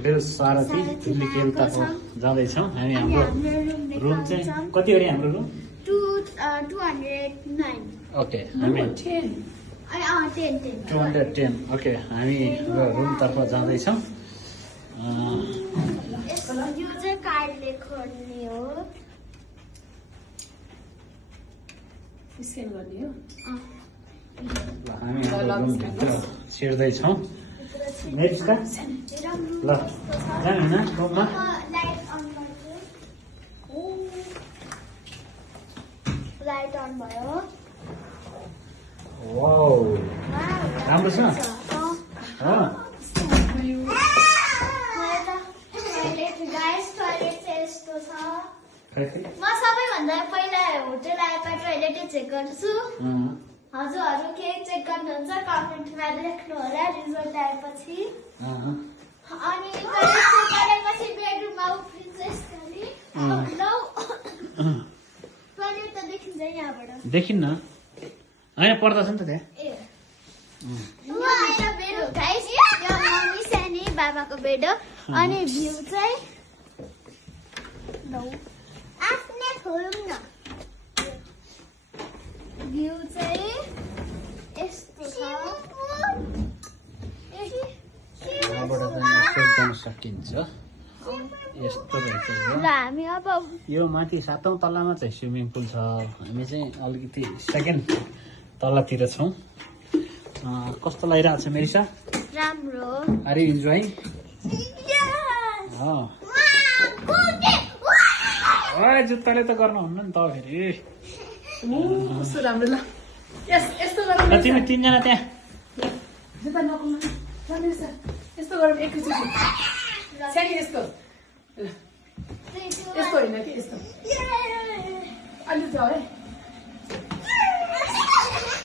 Hotel सारथी धुलिखेलतर्फ जाँदैछौँ हामी। हाम्रो रुम चाहिँ कति गरी हाम्रो रुम 209 ओके हामी 10 210 ओके हामी रुमतर्फ जाँदैछौँ। यो चाहिँ कार्डले खोल्ने हो स्क्यान गर्ने हो हामी हाम्रो रुमभित्र छिर्दैछौँ। नेक्स्ट ल जानु न रुममा। लाइट अन भयो। वाउ राम्रो छ। म सबैभन्दा पहिला होटल आएपछि टोइलेट चेक गर्छु। हजुरहरू के चेक गर्नुहुन्छ कमेन्टमा लेख्नु होला रिजल्ट आएपछि। अनि गरेपछि बेडरुममा उफ्रिन्छ यसरी। टोइलेट त देखिन्छ यहाँबाट। देखिन्न होइन पर्दा छ नि त त्यहाँ। बेड हो गाइस। यो मम्मी सानी बाबाको बेड हो। अनि भ्यू चाहिँ आफ्नै खोलौँ न। भ्यू चाहिँ यस्तो छ। यहाँबाट चाहिँ सोध्न सकिन्छ। यस्तो रहेछ ल हामी अब यो माथि 7औं तल्लामा चाहिँ स्विमिङ पुल छ। हामी चाहिँ अलिकति सेकेन्ड तल्लातिर छौँ। कस्तो लागिरहेको छ मेरिसा? राम्रो। Are you enjoying? जुत्ताले त गर्नुहुन्न नि त फेरि। कस्तो राम्रो ल यस्तो गरौँ ल तिमी तिनजना त्यहाँ जुत्ता नकुल्नु यस्तो गरौँ एकैचोटि सानी यस्तो यस्तो होइन कि यस्तो अलि जाऊ है।